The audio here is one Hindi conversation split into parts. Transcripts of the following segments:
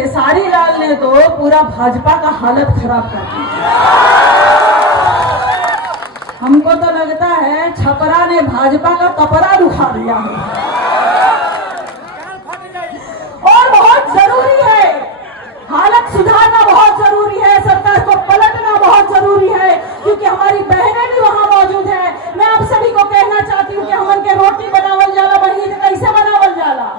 खेसारी लाल ने तो पूरा भाजपा का हालत खराब कर दिया। हमको तो लगता है छपरा ने भाजपा का कपड़ा दुखा दिया है। और बहुत जरूरी है, हालत सुधारना बहुत जरूरी है, सरकार को पलटना बहुत जरूरी है, क्योंकि हमारी बहनें भी वहां मौजूद है। मैं आप सभी को कहना चाहती हूँ कि हमन के रोटी बनावल जाला, बनी कैसे बनावल जाला,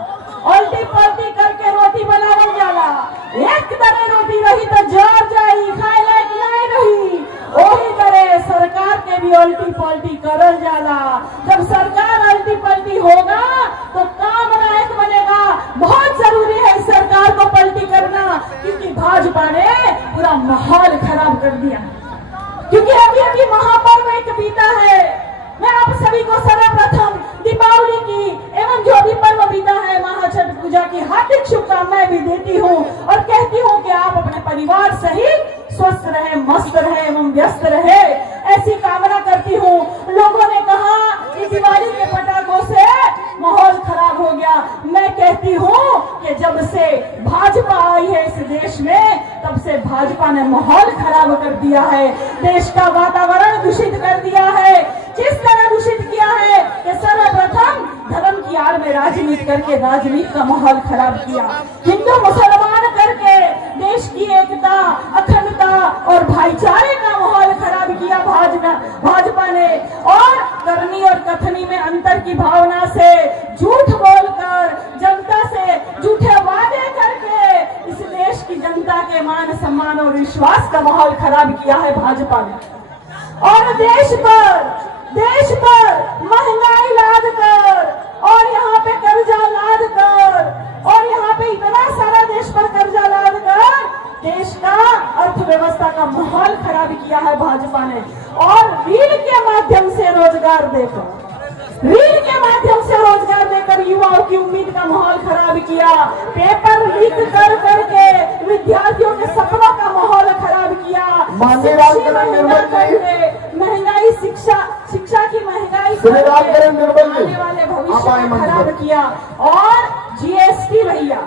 उल्टी पलटी करके रोटी बनावल जाला। एक तरह रोटी रही तो जर जाई, खाए लायक नहीं रही। वही तरह सरकार के भी उल्टी पलटी करल जाला। जब सरकार उल्टी पलटी होगा तो काम लायक बनेगा। बहुत जरूरी है इस सरकार को पलटी करना, क्योंकि भाजपा ने पूरा माहौल खराब कर दिया। क्योंकि अभी अभी महापर्व एक बीता है। मैं आप सभी को सर्वप्रथम दीपावली की एवं जो भी पर्व बीता है महाछठ पूजा की हार्दिक शुभकामनाएं भी देती हूँ और कहती हूँ कि आप अपने परिवार सहित स्वस्थ रहे, मस्त रहे एवं व्यस्त रहे, ऐसी कामना करती हूँ। लोगों ने कहा कि दिवाली के पटाखों से माहौल खराब हो गया। मैं कहती हूँ कि जब से भाजपा आई है इस देश में, तब से भाजपा ने माहौल खराब कर दिया है, देश का वातावरण दूषित कर दिया है। किस तरह दूषित किया है कि सर्वप्रथम धर्म की आड़ में राजनीति करके राजनीति का माहौल खराब किया, हिंदू मुसलमान करके देश की एकता, अखंडता और भाईचारे का माहौल खराब किया भाजपा ने। और करनी और कथनी में अंतर की भावना से झूठ बोलकर, जनता से झूठे वादे करके इस देश की जनता के मान सम्मान और विश्वास का माहौल खराब किया है भाजपा ने। और देश पर महंगाई लाद कर और यहाँ पे कर्जा लाद कर और यहाँ पे इतना सारा देश पर कर्जा लाद कर देश का अर्थव्यवस्था का माहौल खराब किया है भाजपा ने। और ऋण के माध्यम से रोजगार देकर युवाओं की उम्मीद का माहौल खराब किया। पेपर लीक कर करके विद्यार्थियों के सपनों का माहौल खराब किया। महंगाई, शिक्षा की महंगाई आने वाले भविष्य में खराब किया। और जीएसटी भैया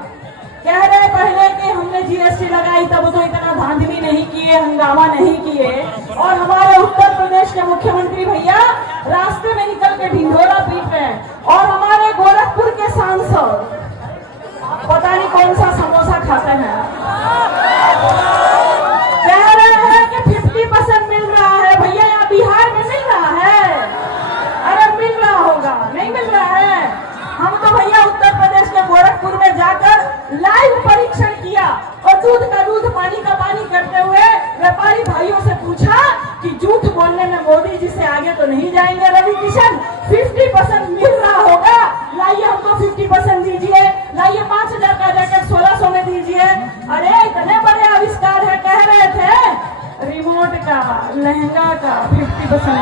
कह रहे पहले कि हमने जीएसटी लगाई तब तो इतना धांधली नहीं किए, हंगामा नहीं किए। और हमारे उत्तर प्रदेश के मुख्यमंत्री भैया रास्ते में निकल के ढिंढोरा पीट रहे हैं। और हमारे गोरखपुर के सांसद पता नहीं कौन सा समोसा खाते हैं, कह रहे हैं कि 50% मिल रहा है। भैया यहाँ बिहार में मिल रहा है? अरे मिल रहा होगा, नहीं मिल रहा है। हम तो भैया उत्तर प्रदेश के गोरखपुर में जाकर लाइव परीक्षण किया और दूध का दूध, पानी का पानी करते हुए व्यापारी भाइयों से पूछा कि झूठ बोलने में मोदी जी से आगे तो नहीं जाएंगे रवि किशन? 50% मिल रहा होगा, लाइए हमको 50% दीजिए, लाइए 5000 का जैकेट 1600 में दीजिए। अरे इतने बड़े आविष्कार है, कह रहे थे रिमोट का, लहंगा का 50%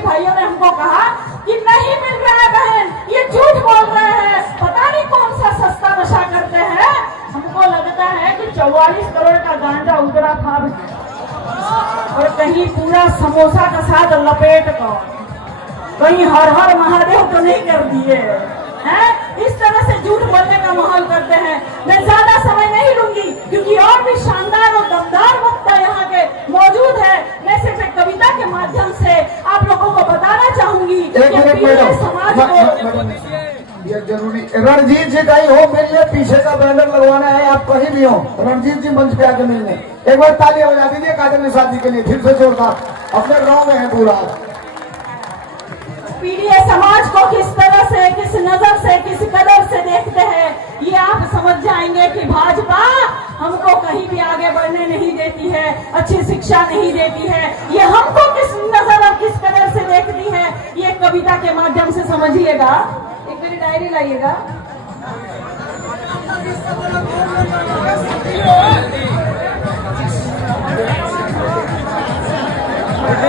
भाइयों ने हमको कहा कि नहीं मिल रहा है बहन, ये झूठ बोल रहे हैं, पता नहीं कौन सा सस्ता नशा करते हैं। हमको लगता है कि 44 करोड़ का गांजा उतरा था और कहीं पूरा समोसा का साथ लपेट कर कहीं हर हर महादेव तो नहीं कर दिए हैं। इस तरह से झूठ बोलने का माहौल करते हैं। मैं ज्यादा समय नहीं लूंगी क्योंकि और भी शानदार और दमदार वक्ता यहाँ के मौजूद है। मैं सिर्फ एक कविता के माध्यम से आप लोगों को बताना चाहूंगी कि समाज को ये जरूरी। रणजीत जी कहीं हो मिलने, पीछे का बैनर लगवाना है, आप कहीं भी हो, रणजीत जी मंच पे आके मिलने। एक बार ताली बजा दीजिए काजल निषाद जी के लिए, फिर से जोरदार। अपने गाँव में है पूरा। पीड़ित समाज को किस तरह से, किस नजर से, किस कदर से देखते हैं, ये आप समझ जाएंगे कि भाजपा हमको कहीं भी आगे बढ़ने नहीं देती है, अच्छी शिक्षा नहीं देती है। ये हमको किस नजर और किस कदर से देखती है, ये कविता के माध्यम से समझिएगा। एक मेरी डायरी लाइएगा।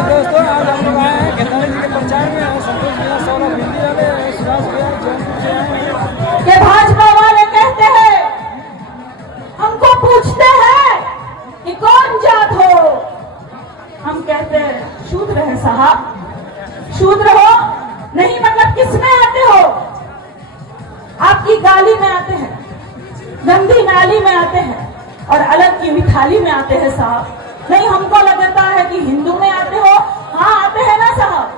दोस्तों आज हम लोग आए हैं खेसारी जी के प्रचार में। संतोष भैया, सौरभ हिंदी वाले, सुभाष भैया जौनपुर से आए हैं। भाजपा वाले कहते हैं, हमको पूछते हैं कि कौन जात हो, हम कहते हैं शूद्र है साहब। शूद्र हो नहीं मतलब किस में आते हो? गाली में आते हैं, गंदी नाली में आते हैं और अलग की मिठाली में आते हैं साहब। नहीं, हमको लगता है कि हिंदू में आते हो। हाँ आते हैं ना साहब,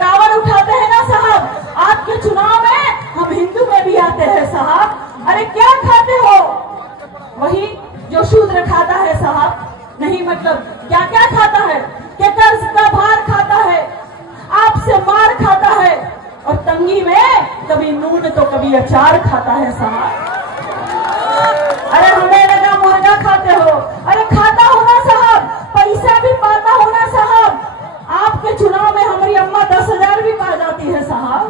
कावड़ उठाते हैं ना साहब। आपके चुनाव में हम हिंदू में भी आते हैं साहब। अरे क्या खाते हो? वही जो शूद्र खाता है साहब। नहीं मतलब क्या क्या खाता है कि कर्ज का भार खाता है, आपसे मार खाता है और तंगी में कभी नून तो कभी अचार खाता है साहब। अरे हमें लगा मुर्गा खाते हो। अरे खाता हो ना साहब, पैसा भी पाता हो ना साहब। आपके चुनाव में हमारी अम्मा 10,000 भी पा जाती है साहब।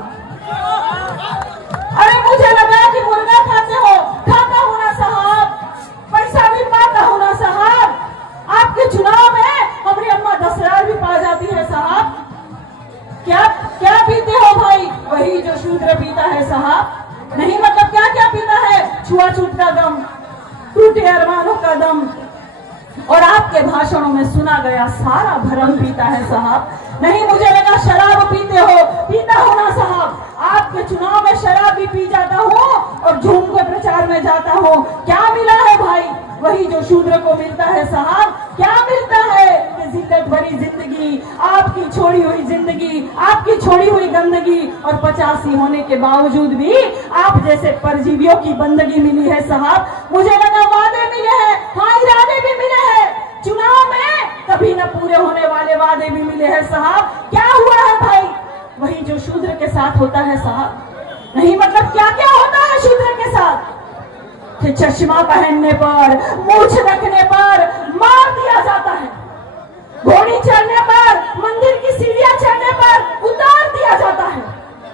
अरे मुझे लगा कि मुर्गा खाते हो, खाता हो ना साहब, पैसा भी पाता हो ना साहब। आपके चुनाव में हमारी अम्मा 10,000 भी पा जाती है साहब। क्या क्या पीते हो भाई? वही जो शूद्र पीता है साहब। नहीं मतलब क्या क्या पीता है? छुआछूत का दम, टूटे अरमानों का दम और आपके भाषणों में सुना गया सारा भरम पीता है साहब। नहीं मुझे लगा शराब पीते हो, पीता हो ना साहब। आपके चुनाव में शराब भी पी जाता हूँ और झूम के प्रचार में जाता हूँ। क्या मिला है भाई? वही जो शूद्र को मिलता है साहब। क्या मिलता है कि जिल्लत भरी जिंदगी, आपकी छोड़ी हुई जिंदगी, आपकी छोड़ी हुई गंदगी और 85 होने के बावजूद भी आप जैसे परजीवियों की बंदगी मिली है साहब। मुझे लगा वादे मिले हैं, हाँ इरादे भी मिले हैं। चुनाव में कभी न पूरे होने वाले वादे भी मिले हैं साहब। क्या हुआ है भाई? वही जो शूद्र के साथ होता है साहब। नहीं मतलब क्या क्या होता है शूद्र के साथ? कि चश्मा पहनने पर, मूछ रखने पर मार दिया जाता है, घोड़ी चढ़ने पर, मंदिर की सीढ़ियां चढ़ने पर उतार दिया जाता है,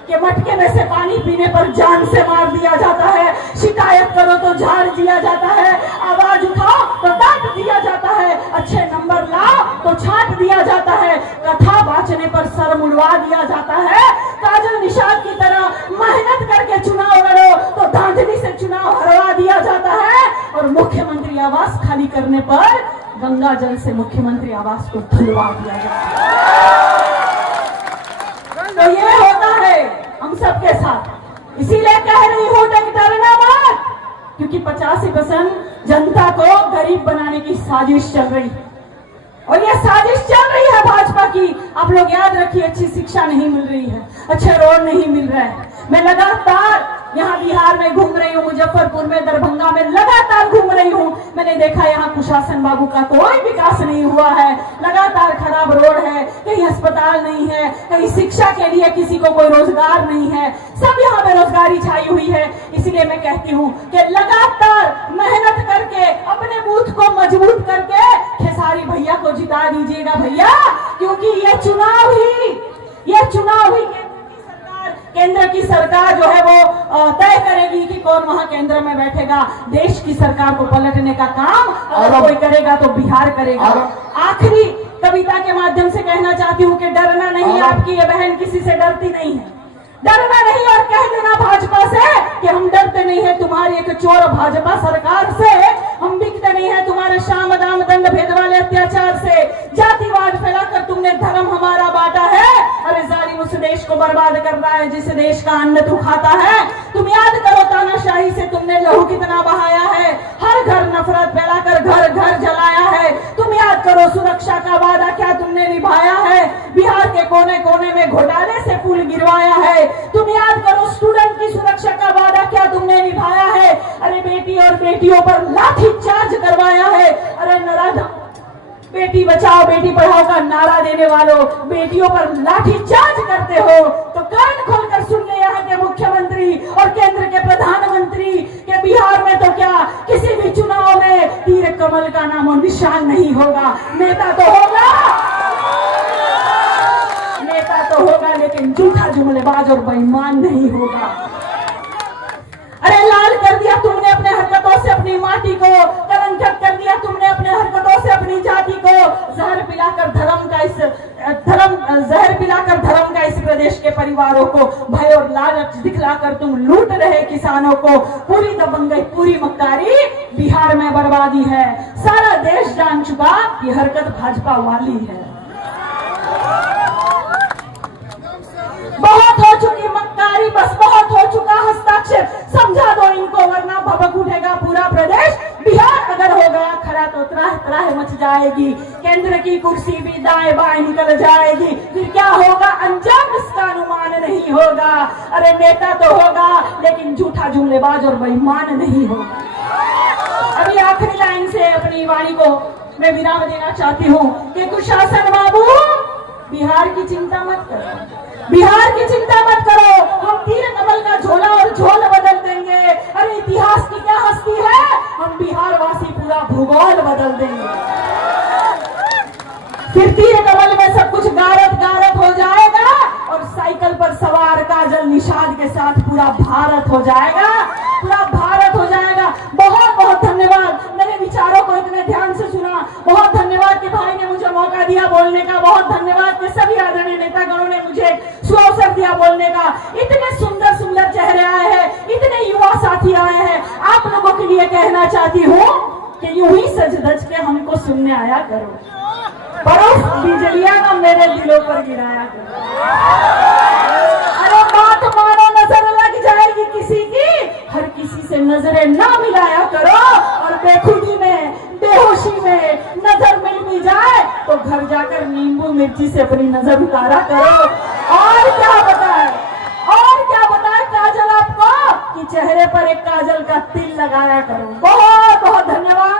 कि मटके में से पानी पीने पर जान से मार दिया जाता है, शिकायत करो तो झाड़ दिया जाता है, आवाज उठाओ तो डांट दिया जाता है, अच्छे नंबर लाओ तो छांट दिया जाता है, कथा बांचने पर सर मुड़वा दिया जाता है, काजल निषाद की तरह मेहनत करके चुनाव लड़ो तो धांधली से चुनाव हरवा दिया जाता है और मुख्यमंत्री आवास खाली करने पर गंगा जल से मुख्यमंत्री आवास को धुलवा दिया जाता है। तो ये होता है हम सबके साथ। इसीलिए कह रही हूं डरना मत, क्योंकि 85% जनता को गरीब बनाने की साजिश चल रही है और ये साजिश चल रही है भाजपा की। आप लोग याद रखिए, अच्छी शिक्षा नहीं मिल रही है, अच्छे रोड नहीं मिल रहे हैं। मैं लगातार यहाँ बिहार में घूम रही हूँ, मुजफ्फरपुर में, दरभंगा में लगातार घूम रही हूँ। मैंने देखा यहाँ कुशासन बाबू का कोई विकास नहीं हुआ है, लगातार खराब रोड है, कहीं अस्पताल नहीं है, कहीं शिक्षा के लिए किसी को कोई रोजगार नहीं है, सब यहाँ बेरोजगारी छाई हुई है। इसीलिए मैं कहती हूँ कि लगातार मेहनत करके अपने बूथ को मजबूत करके खेसारी भैया को जिता दीजिएगा भैया, क्योंकि ये चुनाव ही केंद्र की सरकार जो है वो तय करेगी कि कौन वहां केंद्र में बैठेगा। देश की सरकार को पलटने का काम अगर कोई करेगा तो बिहार करेगा। आखिरी कविता के माध्यम से कहना चाहती हूँ कि डरना नहीं, आपकी ये बहन किसी से डरती नहीं है। डरना नहीं और कह देना भाजपा से कि हम डरते नहीं है तुम्हारी एक चोर भाजपा सरकार से, हम बिकते नहीं है तुम्हारे शाम दाम दंड भेद वाले अत्याचार से। जातिवाद फैलाकर तुमने धर्म हमारा बांटा है। अरे जालिम उस देश को बर्बाद कर रहा है जिस देश का अन्न तू खाता है। तुम याद करो तानाशाही से तुमने लहू कितना बहाया है, हर घर नफरत फैलाकर घर घर जलाया है। तुम याद करो सुरक्षा का वादा क्या तुमने निभाया है, बिहार के कोने कोने में घोटाले से पुल गिरवाया है। तुम याद करो स्टूडेंट की सुरक्षा का वादा क्या तुमने निभाया है। अरे बेटी और बेटियों पर लाठी चार्ज करवाया है। अरे नराधम बेटी बचाओ बेटी पढ़ाओ का नारा देने वालों, बेटियों पर लाठी चार्ज करते हो तो कान खोलकर सुन ले यहाँ के मुख्यमंत्री और केंद्र के प्रधानमंत्री के बिहार में तो क्या किसी भी चुनाव में तीर कमल का नामो निशान नहीं होगा। नेता तो होगा लेकिन झूठा जुमलेबाज और बेईमान नहीं होगा। अरे लाल कर दिया तुमने अपने हरकतों से अपनी माटी को, कलंकित कर दिया तुमने अपने हरकतों से अपनी जाति को। जहर पिलाकर धर्म का इस प्रदेश के परिवारों को भय और लालच दिखलाकर तुम लूट रहे किसानों को। पूरी दबंगई पूरी मक्कारी बिहार में बर्बादी है। सारा देश जान चुका ये हरकत भाजपा वाली है। बहुत हो चुकी मक्कारी, बस बहुत हो चुका हस्ताक्षर। समझा दो कुर्सी भी दाएं बाएं निकल जाएगी, फिर क्या होगा अंजाम इसका अनुमान नहीं होगा। अरे नेता तो होगा लेकिन झूठा जुमलेबाज और बेईमान नहीं होगा। अभी आखिरी लाइन से अपनी वाणी को मैं विराम देना चाहती हूँ कि कुशासन बाबू बिहार की चिंता मत करो, बिहार की चिंता मत करो, हम तीर कमल का झोला और झोल बदल देंगे। अरे इतिहास की क्या हस्ती है, हम बिहार वासी पूरा भूगोल बदल देंगे। फिर तीर कमल में सब कुछ गारत गारत हो जाएगा और साइकिल पर सवार काजल निषाद के साथ पूरा भारत हो जाएगा, पूरा भारत हो जाएगा। बहुत बहुत धन्यवाद, मेरे विचारों को इतने ध्यान से सुना। बहुत धन्यवाद कि भाई ने मुझे मौका दिया बोलने का। बहुत धन्यवाद कि सभी आदरणीय नेतागणों ने मुझे सुअवसर दिया बोलने का। इतने सुंदर सुंदर चेहरे आए हैं, इतने युवा साथी आए हैं। आप लोगों के लिए कहना चाहती हूँ कि यूं ही सज धज के हमको सुनने आया करो, बरफ बिजलियां ना मेरे दिलों पर गिराया करो। अरे बात मानो नजर लग जाएगी किसी की, हर किसी से नजरें ना मिलाया करो। और बेखुदी में बेहोशी में नजर मिल भी जाए तो घर जाकर नींबू मिर्ची से अपनी नजर उतारा करो। और क्या बताए, और क्या बताए काजल आपको कि चेहरे पर एक काजल का तिल लगाया करो। बहुत बहुत धन्यवाद।